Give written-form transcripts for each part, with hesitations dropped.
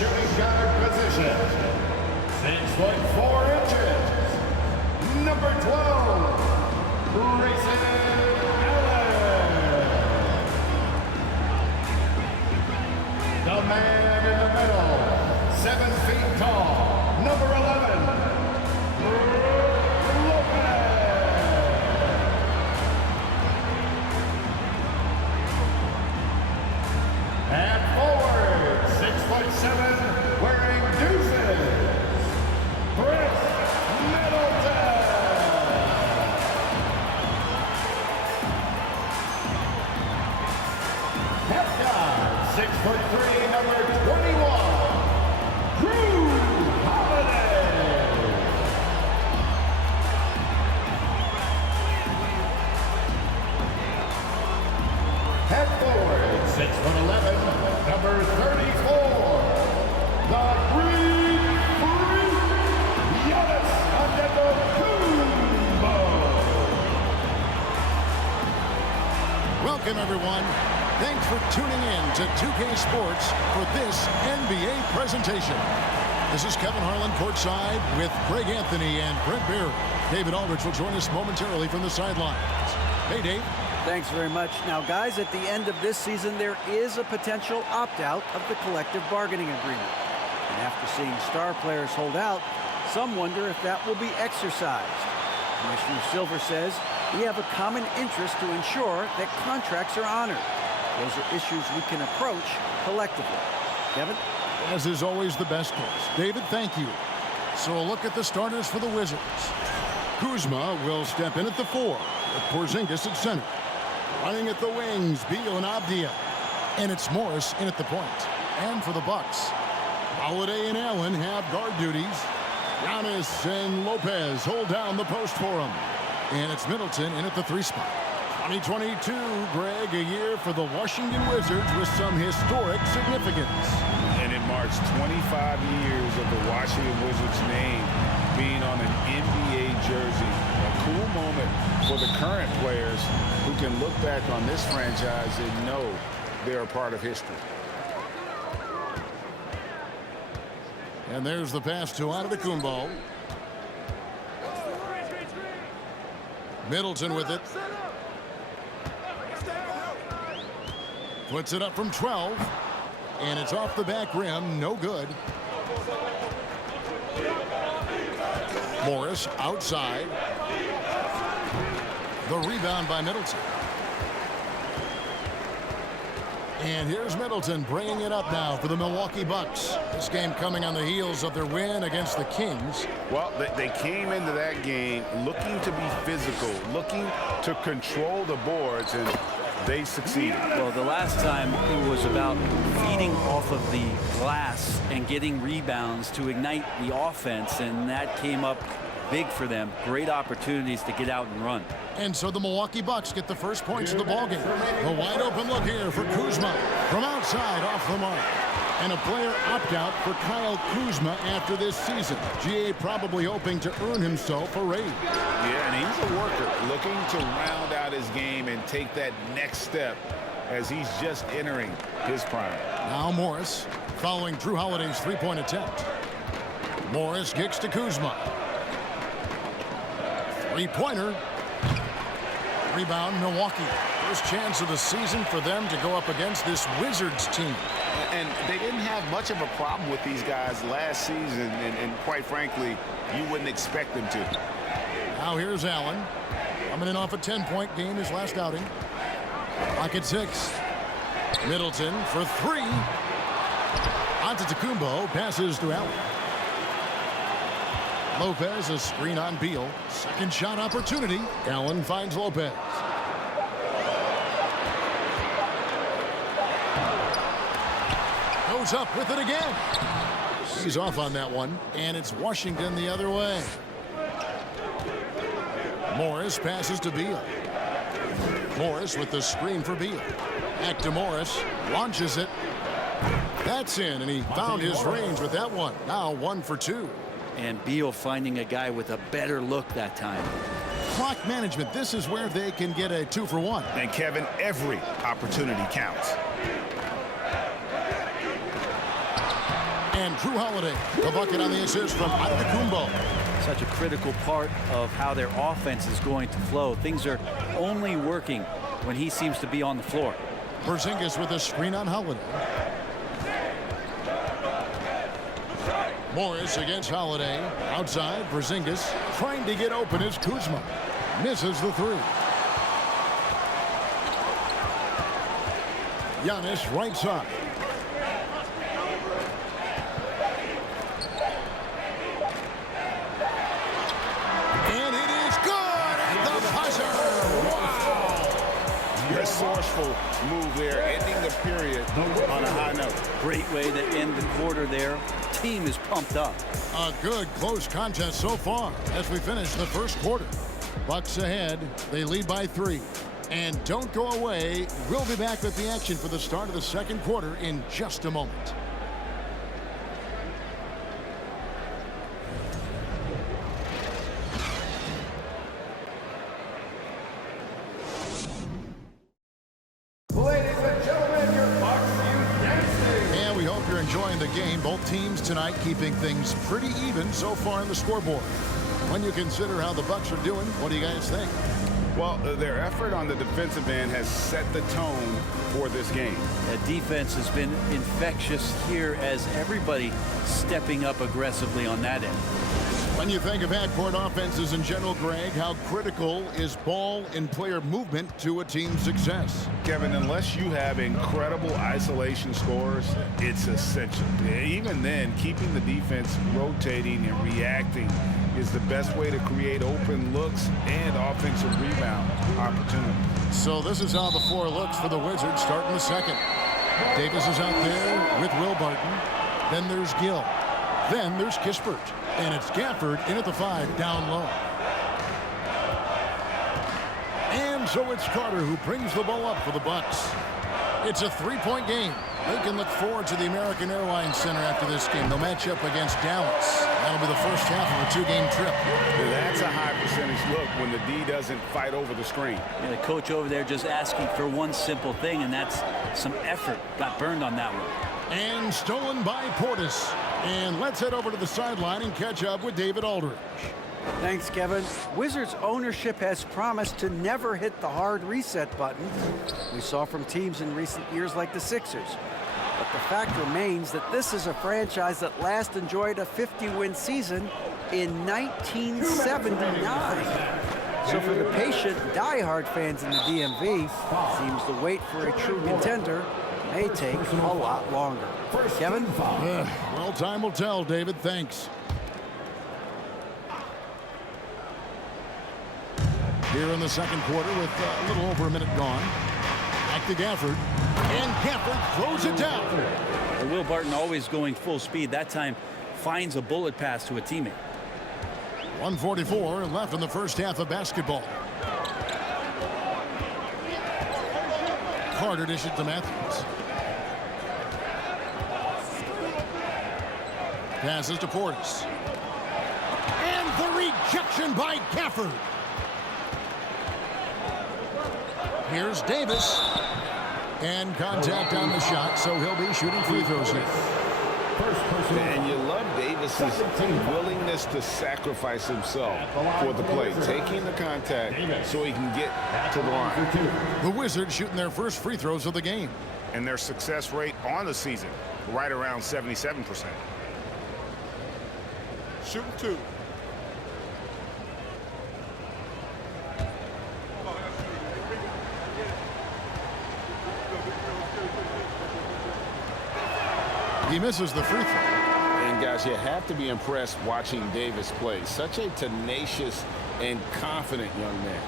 shooting guard position, 6'4" number 12, Grayson Allen. The man in the middle, 7 feet tall, number 11, Lopez. And forward, 6'7", wearing deuces, Chris Middleton. Half guard, 6'3", number 21, Drew Holiday. Head forward, 6'11", number 34, the Green Freak, Giannis Antetokounmpo. Welcome, everyone. Thanks for tuning in to 2K Sports for this NBA presentation. This is Kevin Harlan courtside with Greg Anthony and Brent Barry. David Aldridge will join us momentarily from the sidelines. Hey, Dave. Thanks very much. Now, guys, at the end of this season, there is a potential opt-out of the collective bargaining agreement. And after seeing star players hold out, some wonder if that will be exercised. Commissioner Silver says we have a common interest to ensure that contracts are honored. Those are issues we can approach collectively. Kevin? As is always the best case. David, thank you. So a look at the starters for the Wizards. Kuzma will step in at the 4, with Porzingis at center. Running at the wings, Beal and Abdia. And it's Morris in at the point. And for the Bucks, Holiday and Allen have guard duties. Giannis and Lopez hold down the post for him. And it's Middleton in at the 3 spot. 2022, Greg, a year for the Washington Wizards with some historic significance. And it marks 25 years of the Washington Wizards name being on an NBA jersey. A cool moment for the current players who can look back on this franchise and know they're a part of history. And there's the pass to Antetokounmpo. Middleton with it. Puts it up from 12. And it's off the back rim. No good. Morris outside. The rebound by Middleton. And here's Middleton bringing it up now for the Milwaukee Bucks. This game coming on the heels of their win against the Kings. Well, they came into that game looking to be physical, looking to control the boards, and they succeeded. Well, the last time it was about feeding off of the glass and getting rebounds to ignite the offense, and that came up big for them. Great opportunities to get out and run. And so the Milwaukee Bucks get the first points of the ballgame. A wide open look here for Kuzma from outside off the mark. And a player opt-out for Kyle Kuzma after this season. GA probably hoping to earn himself a raise. Yeah, and he's a worker looking to round out his game and take that next step as he's just entering his prime. Now Morris following Drew Holiday's three-point attempt. Morris kicks to Kuzma. Three-pointer. Rebound, Milwaukee. First chance of the season for them to go up against this Wizards team. And they didn't have much of a problem with these guys last season, and quite frankly, you wouldn't expect them to. Now here's Allen. Coming in off a 10-point game his last outing. Clock at 6. Middleton for 3. Antetokounmpo passes to Allen. Lopez, a screen on Beal. Second shot opportunity. Allen finds Lopez. Goes up with it again. He's off on that one, and it's Washington the other way. Morris passes to Beal. Morris with the screen for Beal. Back to Morris. Launches it. That's in, and he found his range with that one. Now 1 for 2. And Beal finding a guy with a better look that time. Clock management. This is where they can get a 2 for 1. And Kevin, every opportunity counts. Drew Holiday, the bucket on the assist from Antetokounmpo. Such a critical part of how their offense is going to flow. Things are only working when he seems to be on the floor. Porzingis with a screen on Holiday. Morris against Holiday. Outside, Porzingis trying to get open as Kuzma misses the three. Giannis right side. And it is good at the buzzer. Wow! Resourceful move there, ending the period on a high note. Great way to end the quarter there. Team is pumped up. A good close contest so far as we finish the first quarter. Bucks ahead. They lead by 3. And don't go away. We'll be back with the action for the start of the second quarter in just a moment. Ladies and gentlemen, your Bucks Youth Dancing. And we hope you're enjoying the game. Both teams tonight keeping things pretty even so far on the scoreboard. When you consider how the Bucks are doing, what do you guys think? Well, their effort on the defensive end has set the tone for this game. That defense has been infectious here as everybody stepping up aggressively on that end. When you think of half-court offenses in general, Greg, how critical is ball and player movement to a team's success? Kevin, unless you have incredible isolation scores, it's essential. Even then, keeping the defense rotating and reacting is the best way to create open looks and offensive rebound opportunities. So this is how the floor looks for the Wizards starting the second. Davis is out there with Will Barton. Then there's Gill. Then there's Kispert. And it's Gafford in at the 5 down low. And so it's Carter who brings the ball up for the Bucks. It's a 3-point game. They can look forward to the American Airlines Center after this game. They'll match up against Dallas. That'll be the first half of a 2-game trip. That's a high percentage look when the D doesn't fight over the screen. Yeah, the coach over there just asking for one simple thing, and that's some effort. Got burned on that one. And stolen by Portis. And let's head over to the sideline and catch up with David Aldridge. Thanks, Kevin. Wizards ownership has promised to never hit the hard reset button we saw from teams in recent years like the Sixers. But the fact remains that this is a franchise that last enjoyed a 50-win season in 1979. So for the patient, diehard fans in the DMV, seems the wait for a true contender may take a lot longer. Kevin? Well, time will tell, David. Thanks. Here in the second quarter with a little over a minute gone. Back to Gafford. And Gafford throws it down. And Will Barton always going full speed. That time finds a bullet pass to a teammate. 1:44 left in the first half of basketball. Carter dishes to Matthews. Passes to Portis. And the rejection by Gafford. Here's Davis. And contact on the shot, so he'll be shooting free throws here. And you love Davis's willingness to sacrifice himself for the play, taking the contact so he can get to the line. The Wizards shooting their first free throws of the game. And their success rate on the season, right around 77%. Shooting 2. He misses the free throw. And guys, you have to be impressed watching Davis play. Such a tenacious and confident young man.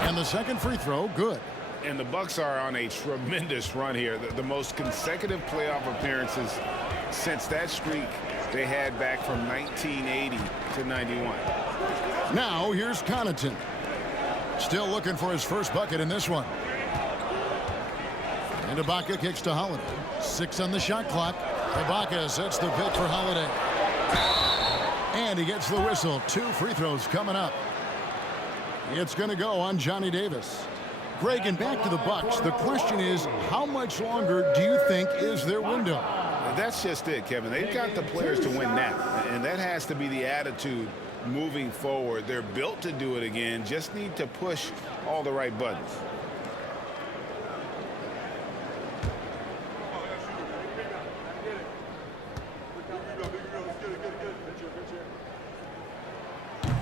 And the second free throw, good. And the Bucks are on a tremendous run here. The most consecutive playoff appearances since that streak they had back from 1980 to 91. Now here's Connaughton. Still looking for his first bucket in this one. And Ibaka kicks to Holiday. 6 on the shot clock. Ibaka sets the pick for Holiday. And he gets the whistle. 2 free throws coming up. It's going to go on Johnny Davis. Greg, and back to the Bucks. The question is, how much longer do you think is their window? That's just it, Kevin. They've got the players to win now, and that has to be the attitude moving forward. They're built to do it again, just need to push all the right buttons.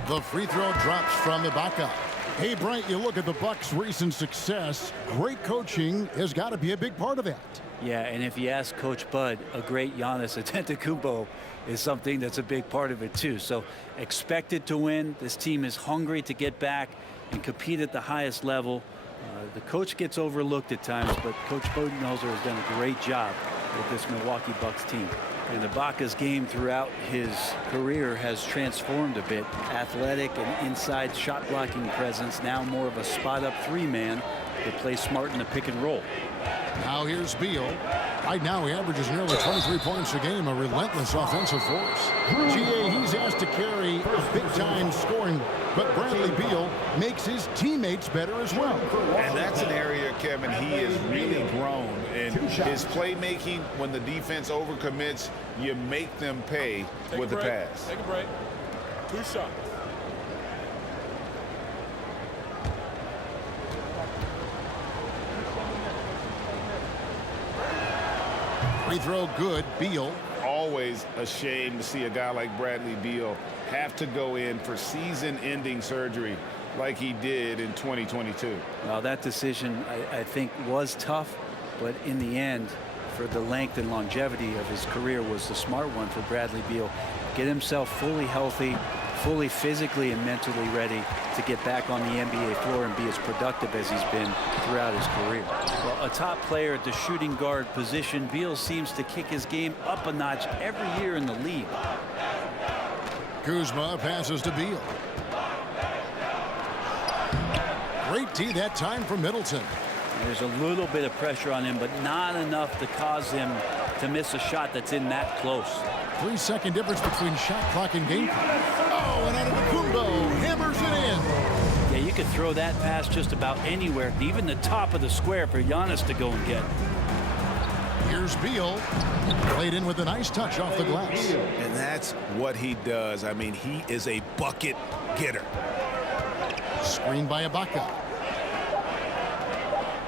The free throw drops from Ibaka. Hey, Bright, you look at the Bucks' recent success. Great coaching has got to be a big part of that. Yeah, and if you ask Coach Bud, a great Giannis Antetokounmpo is something that's a big part of it too. So expected to win. This team is hungry to get back and compete at the highest level. The coach gets overlooked at times, but Coach Budenholzer has done a great job with this Milwaukee Bucks team. And Ibaka's game throughout his career has transformed a bit. Athletic and inside shot blocking presence, now more of a spot up 3-man that plays smart in the pick and roll. Now here's Beal. Right now he averages nearly 23 points a game, a relentless offensive force. GA, he's asked to carry a big-time scoring, but Bradley Beal makes his teammates better as well. And that's an area, Kevin, he has really grown in his playmaking. When the defense overcommits, you make them pay with the pass. Take a break. 2 shots. Free throw good, Beal. Always a shame to see a guy like Bradley Beal have to go in for season-ending surgery like he did in 2022. Well, that decision, I think, was tough, but in the end, for the length and longevity of his career, was the smart one for Bradley Beal. Get himself fully healthy, fully physically and mentally ready to get back on the NBA floor and be as productive as he's been throughout his career. Well, a top player at the shooting guard position, Beal seems to kick his game up a notch every year in the league. Kuzma passes to Beal. Great D that time from Middleton. There's a little bit of pressure on him, but not enough to cause him to miss a shot that's in that close. 3-second difference between shot clock and game clock. Oh, and Antetokounmpo hammers it in. Yeah, you could throw that pass just about anywhere, even the top of the square for Giannis to go and get. Here's Beal. Played in with a nice touch off the glass. And that's what he does. I mean, he is a bucket getter. Screen by Ibaka.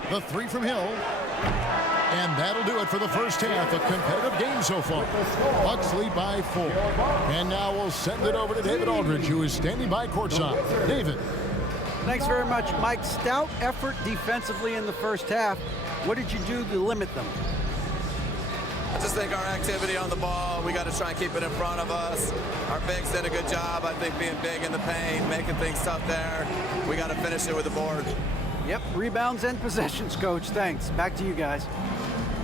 The 3 from Hill. And that'll do it for the first half. A competitive game so far. Bucks lead by 4. And now we'll send it over to David Aldridge, who is standing by courtside. David. Thanks very much, Mike. Stout effort defensively in the first half. What did you do to limit them? I just think our activity on the ball, we got to try and keep it in front of us. Our bigs did a good job, I think, being big in the paint, making things tough there. We got to finish it with the board. Yep, rebounds and possessions, Coach. Thanks. Back to you guys.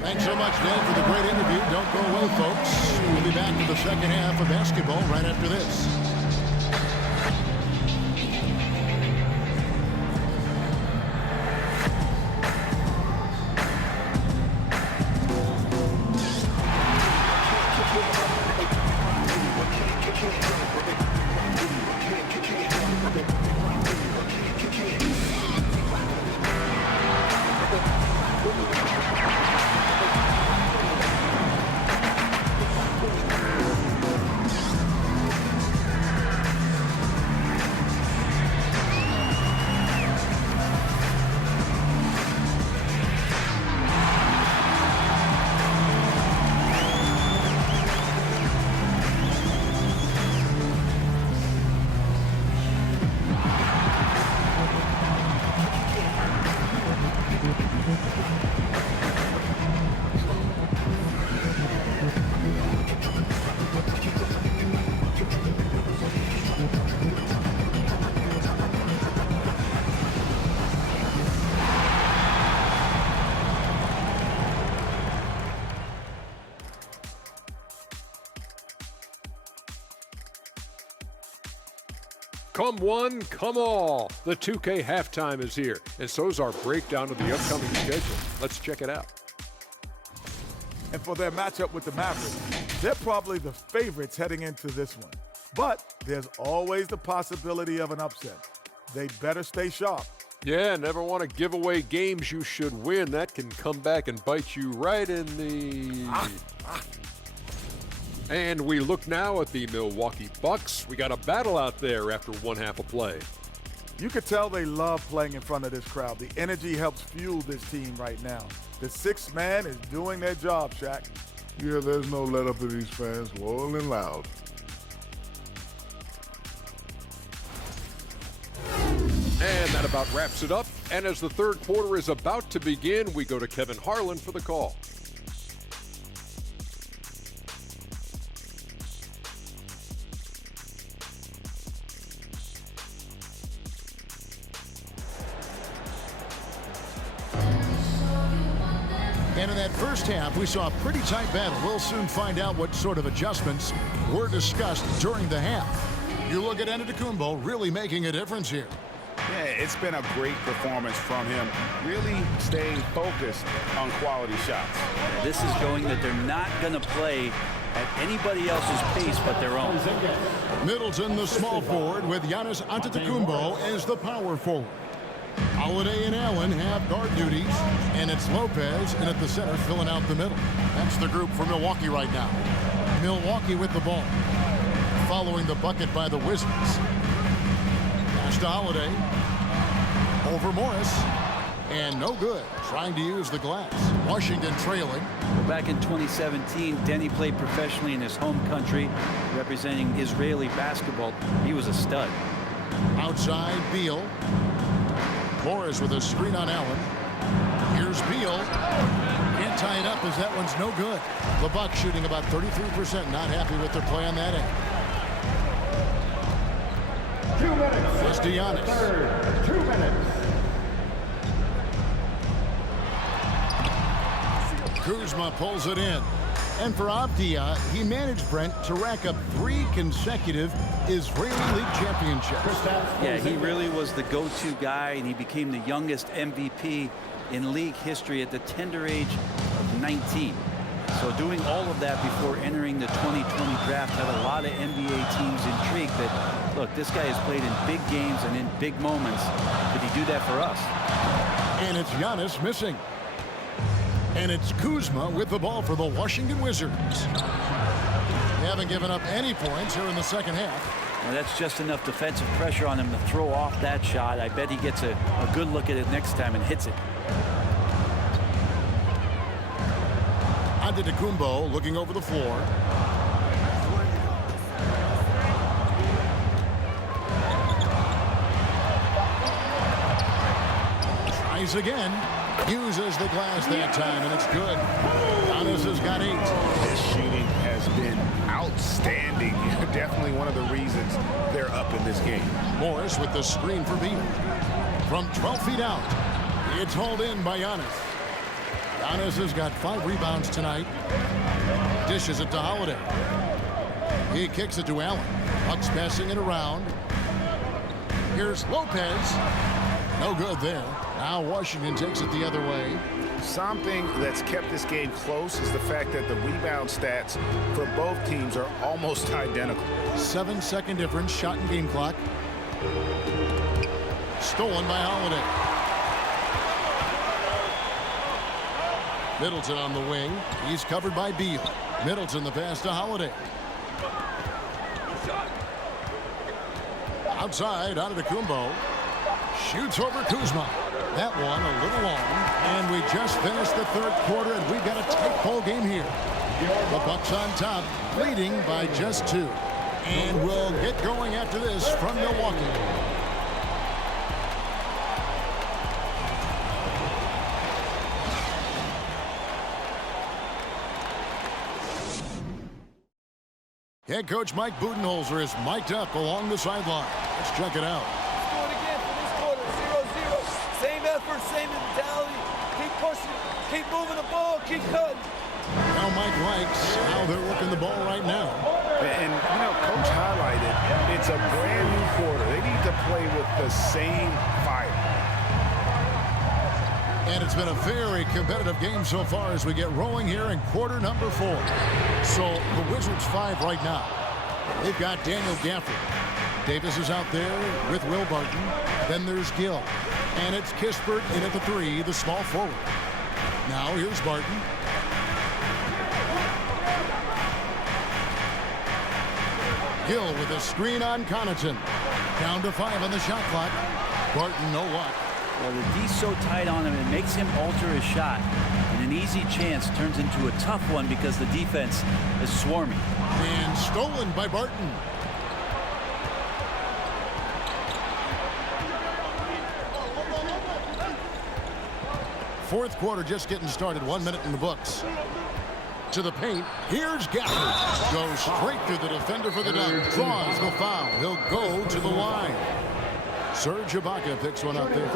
Thanks so much, Dave, for the great interview. Don't go away, folks. We'll be back with the second half of basketball right after this. Come one, come all. The 2K halftime is here, and so is our breakdown of the upcoming schedule. Let's check it out. And for their matchup with the Mavericks, they're probably the favorites heading into this one. But there's always the possibility of an upset. They better stay sharp. Yeah, never want to give away games you should win. That can come back and bite you right in the... And we look now at the Milwaukee Bucks. We got a battle out there after one half of play. You could tell they love playing in front of this crowd. The energy helps fuel this team right now. The sixth man is doing their job, Shaq. Yeah, there's no let up of these fans, loyal and loud. And that about wraps it up. And as the third quarter is about to begin, we go to Kevin Harlan for the call. And in that first half, we saw a pretty tight battle. We'll soon find out what sort of adjustments were discussed during the half. You look at Antetokounmpo really making a difference here. Yeah, it's been a great performance from him, really staying focused on quality shots. This is showing that they're not going to play at anybody else's pace but their own. Middleton, the small forward, with Giannis Antetokounmpo as the power forward. Holiday and Allen have guard duties, and it's Lopez in at the center filling out the middle. That's the group for Milwaukee right now. Milwaukee with the ball, following the bucket by the Wizards. Pass to Holiday. Over Morris. And no good. Trying to use the glass. Washington trailing. Back in 2017, Denny played professionally in his home country, representing Israeli basketball. He was a stud. Outside, Beal. Morris with a screen on Allen. Here's Beal. Can't tie it up as that one's no good. The Bucks shooting about 33%. Not happy with their play on that end. 2 minutes. Plus to Giannis. Third, 2 minutes. Kuzma pulls it in. And for Avdia, he managed Brent to rack up 3 consecutive Israeli League championships. Yeah, he really was the go-to guy, and he became the youngest MVP in league history at the tender age of 19. So doing all of that before entering the 2020 draft had a lot of NBA teams intrigued that, look, this guy has played in big games and in big moments. Did he do that for us? And it's Giannis missing. And it's Kuzma with the ball for the Washington Wizards. They haven't given up any points here in the second half. Well, that's just enough defensive pressure on him to throw off that shot. I bet he gets a good look at it next time and hits it. Antetokounmpo looking over the floor. Tries again. Uses the glass that time, and it's good. Giannis has got 8. His shooting has been outstanding. Definitely one of the reasons they're up in this game. Morris with the screen for Beal. From 12 feet out, it's hauled in by Giannis. Giannis has got 5 rebounds tonight. Dishes it to Holiday. He kicks it to Allen. Bucks passing it around. Here's Lopez. No good there. Now Washington takes it the other way. Something that's kept this game close is the fact that the rebound stats for both teams are almost identical. 7-second difference, shot and game clock. Stolen by Holiday. Middleton on the wing. He's covered by Beal. Middleton the pass to Holiday. Outside, Antetokounmpo. Shoots over Kuzma. That one a little long. And we just finished the third quarter, and we've got a tight ball game here. The Bucks on top, leading by just 2. And we'll get going after this from Milwaukee. Head coach Mike Budenholzer is mic'd up along the sideline. Let's check it out. Let's do it again for this quarter. 0-0. Same effort, same mentality. Keep pushing, keep moving the ball, keep cutting. Now Mike likes how they're working the ball right now. And, you know, Coach highlighted, it's a brand new quarter. They need to play with the same fire. And it's been a very competitive game so far as we get rolling here in quarter number 4. So the Wizards 5 right now. They've got Daniel Gafford. Davis is out there with Will Barton. Then there's Gill. And it's Kispert in at the 3, the small forward. Now here's Barton. Gill with a screen on Connaughton. Down to 5 on the shot clock. Barton, no luck. Well, the D's so tight on him, it makes him alter his shot. And an easy chance turns into a tough one because the defense is swarming. And stolen by Barton. Fourth quarter just getting started. 1 minute in the books. To the paint. Here's Gafford. Goes straight through the defender for the dunk. Draws the foul. He'll go to the line. Serge Ibaka picks one out there.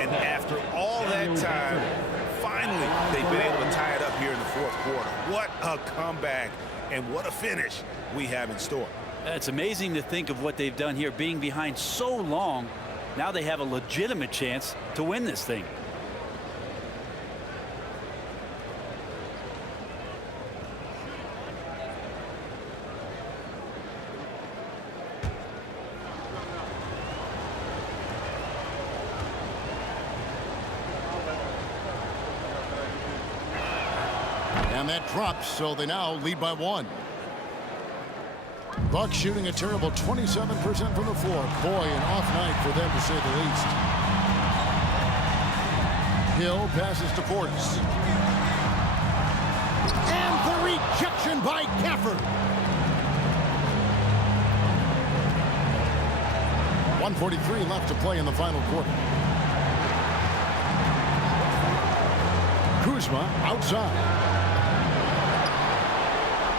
And after all that time, finally, they've been able to tie it up here in the fourth quarter. What a comeback and what a finish we have in store. It's amazing to think of what they've done here, being behind so long. Now they have a legitimate chance to win this thing. And that drops, so they now lead by 1. Bucks shooting a terrible 27% from the floor. Boy, an off night for them, to say the least. Hill passes to Portis. And the rejection by Gafford. 1:43 left to play in the final quarter. Kuzma outside.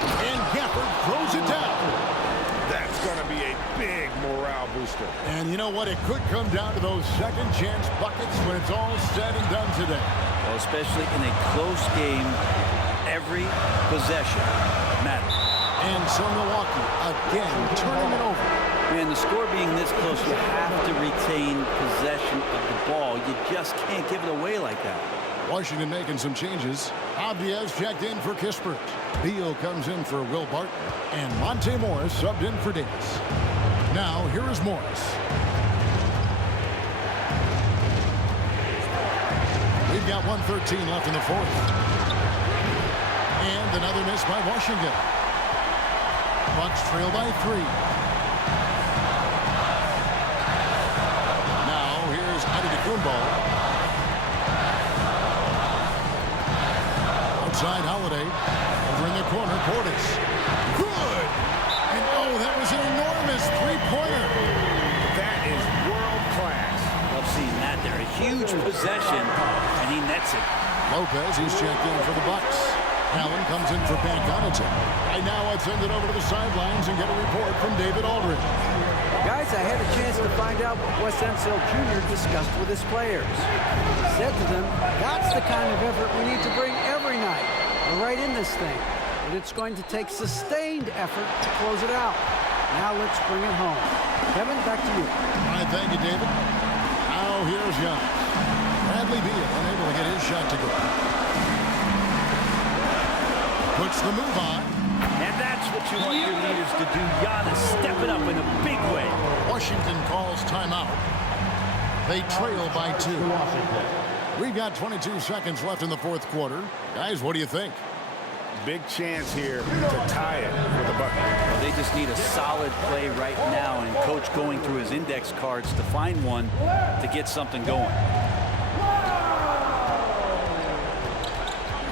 And Gafford throws it down. That's going to be a big morale booster. And you know what? It could come down to those second chance buckets when it's all said and done today. Well, especially in a close game, every possession matters. And so Milwaukee again turning it over. And the score being this close, you have to retain possession of the ball. You just can't give it away like that. Washington making some changes. Abdiaz checked in for Kispert. Beal comes in for Will Barton. And Monte Morris subbed in for Davis. Now, here is Morris. We've got 1:13 left in the fourth. And another miss by Washington. Bucks trail by 3. Now, here's Antetokounmpo. Outside Holiday. Over in the corner, Portis. Good! And oh, that was an enormous three-pointer. That is world class. Love seeing that there. A huge possession, and he nets it. Lopez, he's checked in for the Bucks. Allen comes in for Connaughton. Right now, let's send it over to the sidelines and get a report from David Aldridge. Guys, I had a chance to find out what Wes Unseld Jr. discussed with his players. He said to them, that's the kind of effort we need to bring every night. We're right in this thing, but it's going to take sustained effort to close it out. Now let's bring it home. Kevin, back to you. All right, thank you, David. Now here's Giannis. Bradley Beal unable to get his shot to go. Puts the move on. And that's what you want your leaders to do. Giannis stepping up in a big way. Washington calls timeout. They trail by 2. We've got 22 seconds left in the fourth quarter. Guys, what do you think? Big chance here to tie it with a bucket. Well, they just need a solid play right now, and Coach going through his index cards to find one to get something going.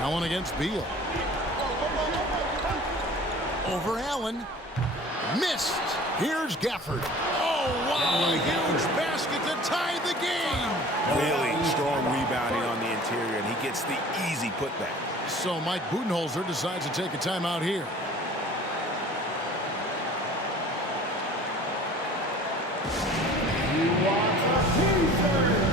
Allen against Beal. Over Allen. Missed. Here's Gafford. Oh, wow, a huge basket to tie the game. Really strong rebounding on the interior, and he gets the easy putback. So Mike Budenholzer decides to take a timeout here. You want a t-shirt?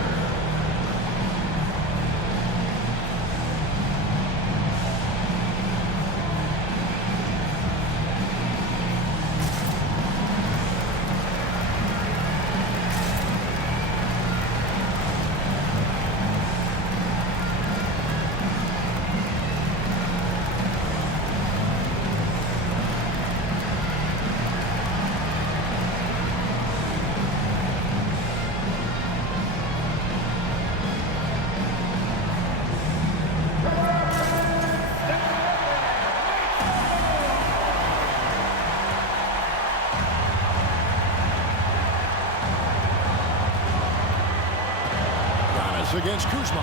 Giannis against Kuzma.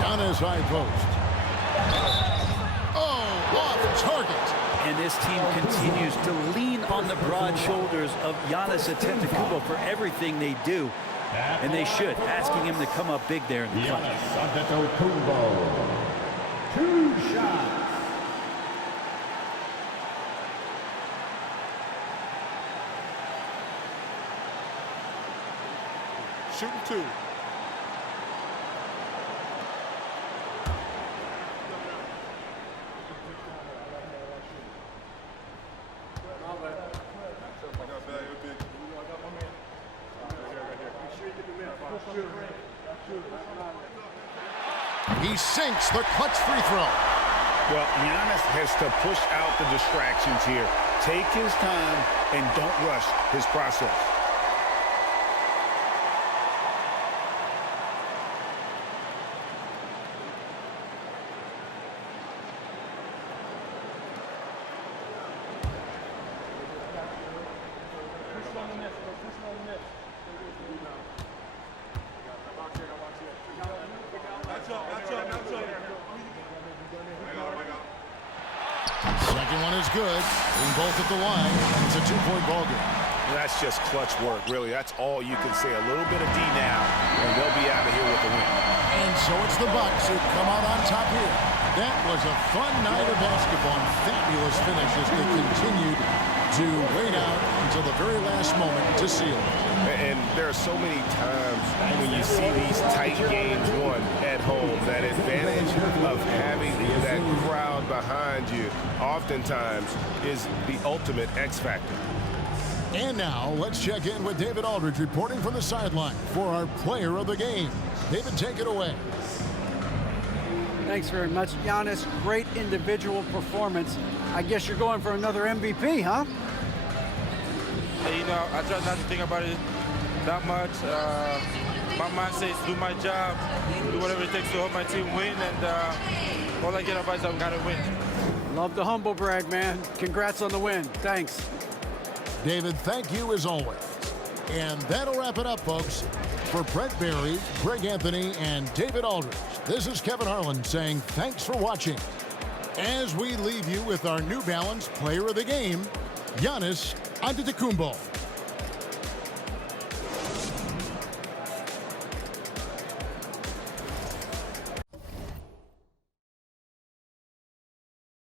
Giannis high post. Oh, off target. And this team continues to lean on the broad shoulders of Giannis Antetokounmpo for everything they do. And they should, asking him to come up big there in the clutch. Antetokounmpo. 2 shots. Shooting 2. He sinks the clutch free throw. Well, Giannis has to push out the distractions here. Take his time and don't rush his process. Second one is good. Being both at the line. It's a 2-point ball game. That's just clutch work, really. That's all you can say. A little bit of D now, and they'll be out of here with the win. And so it's the Bucks who come out on top here. That was a fun night of basketball. Fabulous finish as they continued to wait out until the very last moment to seal it. And there are so many times when you see these tight games won at home, that advantage of having that crowd behind you oftentimes is the ultimate X factor. And now let's check in with David Aldridge reporting from the sideline for our player of the game. David, take it away. Thanks very much, Giannis. Great individual performance. I guess you're going for another MVP, huh? You know, I try not to think about it that much. My mindset is do my job, do whatever it takes to help my team win, and all I get about is I've got to win. Love the humble brag, man. Congrats on the win. Thanks. David, thank you as always. And that'll wrap it up, folks. For Brett Barry, Greg Anthony, and David Aldridge, this is Kevin Harlan saying thanks for watching. As we leave you with our New Balance Player of the Game, Giannis Antetokounmpo.